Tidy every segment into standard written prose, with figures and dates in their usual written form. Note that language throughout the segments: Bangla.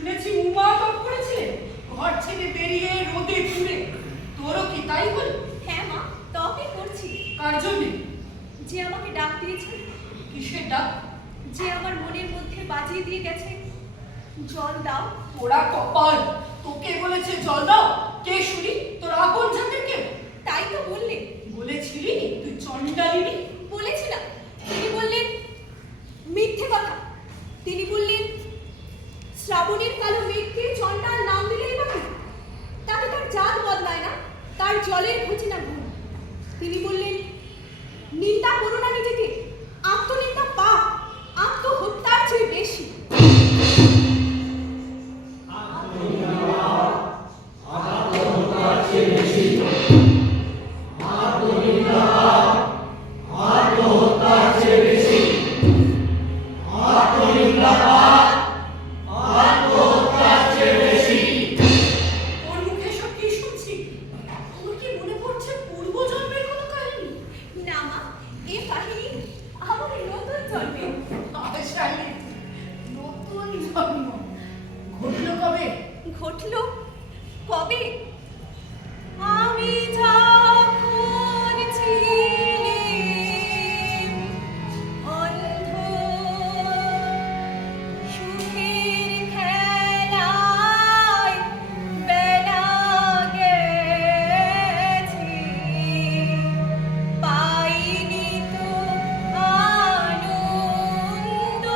শুনেছি উমা তপ করেছিলে, ঘর ছেড়ে বেরিয়ে রোদে পুড়ে। তোরও কি তাই হল? হ্যাঁ মা, তপই করছি। কার জন্যে? যে আমাকে ডাক দিয়েছে। কিসের ডাক? যে আমার মনের মধ্যে বাজিয়ে দিয়ে গেছে, জল দাও। ওরা কপাল, তোকে বলেছে জল দাও? কে শুনি? তোর আপন জাতের কেউ? তাই তো বললে। বলেছিলি তুই চন্ডালিনী? বলেছিলাম। তিনি বললেন মিথ্যে কথা। তিনি বললেন শ্রাবণের কালো মেঘকে চন্ডাল নাম দিলেই বা কি? তাতে তার জাত বদলায় না, তার জলের ঘুচে না ঘুম। তিনি বললেন নিন্দা করো না নিজেকে, আত্মনিন্দা পাপ, আত্মহত্যার চেয়ে বেশি। ঘটল কবে? আমি যখন ছিলাম অন্ধ, সুখের খেলায় বেলা গেছে, পাইনি তো আনন্দ।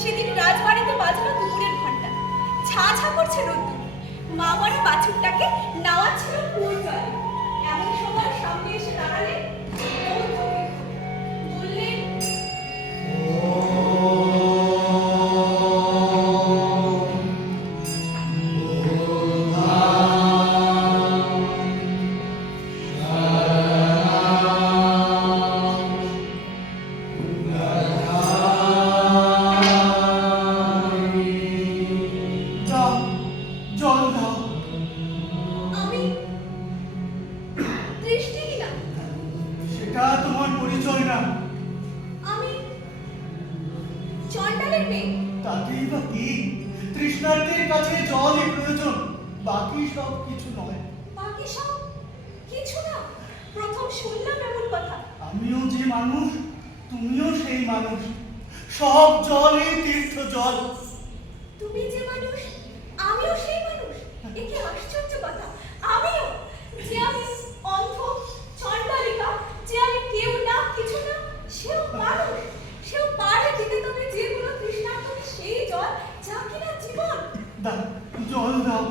সেদিন রাজবাড়িতে বাজলো দুপুরের ঘন্টা। ছা ছা করছে রোদ্দুর। মা মরা বাছুরটাকে নাওয়াচ্ছিল কুয়োর জলে। এমন সময় সামনে এসে দাঁড়ালেন বললেন সব জলই তীর্থ জল। তুমি যে মানুষ, আমিও সেই মানুষ। এ কি আশ্চর্য কথা! আমিও যে আমি অন্ধ, চন্ডালিকা, যে আমি কেউ না কিছু না, সেও মানুষ। সেও পারে দিতে তবে যেগুলো তৃষ্ণার্ত, সেই জল যা কিনা জীবন। দাও, জল দাও।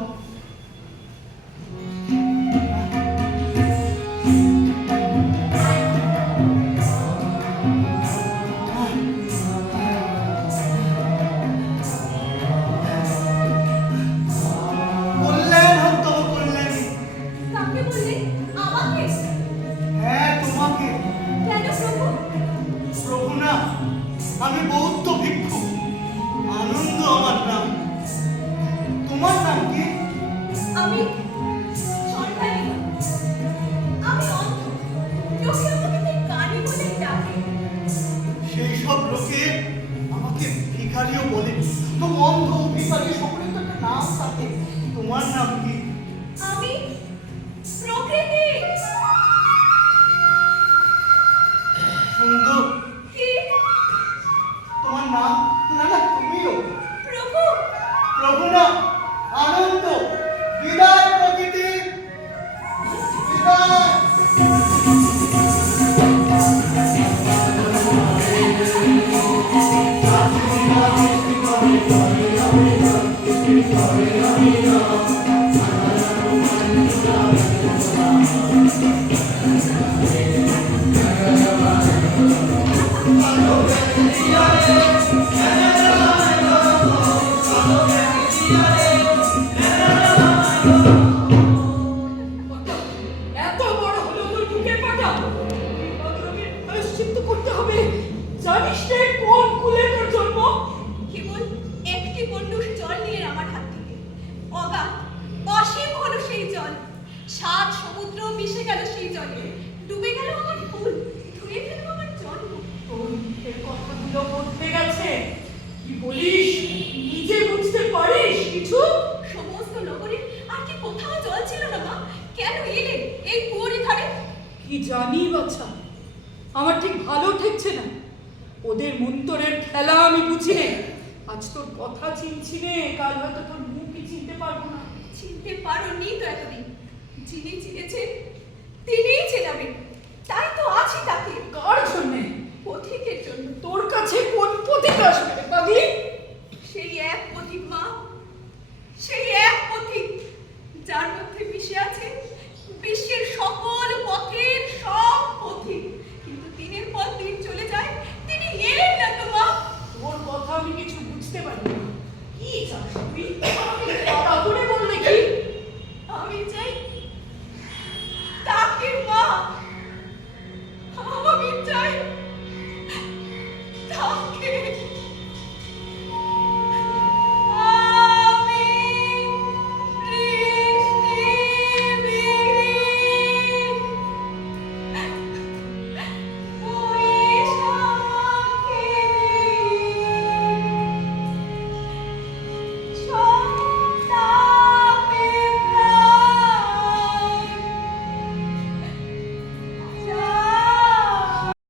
আমি বৌদ্ধ ভিক্ষু, আনন্দ আমার নাম। তোমার নাম কি? আমি চন্ডালিকা। আমি অন্ধ, লোকে আমাকে কানি বলে ডাকে। সেই সব লোকে আমাকে ভিখারিও বলে। তো অন্ধ ভিখারি সকলের তো একটা নাম থাকে। তোমার নাম কি? আমি প্রকৃতি। সুন্দর। কি তোমার নাম? না না, তুমিও। প্রভু। প্রভু না, আনন্দ। বিদায় প্রকৃতি, বিদায়। Yeah. বলিস নিজে বুঝতে পারিস কিছু? সমস্ত নগরে আর কি কোথাও জল ছিল না মা? কেন এলেন এই কুয়োর ধারে? কি জানি বাছা, আমার ঠিক ভালো ঠেকছে না। ওদের মন্তরের খেলা আমি বুঝি নে। আজ তোর কথা চিনছি নে, কাল হয়তো তোর মুখই চিনতে পারবো না। চিনতে পারোনি তো এতদিন। যিনি চিনেছেন তিনিই চেনাবেন। তাই তো আছি তাকে। কার জন্যে? পথিকের জন্য। তোর কাছে কোন পথিক আসবে?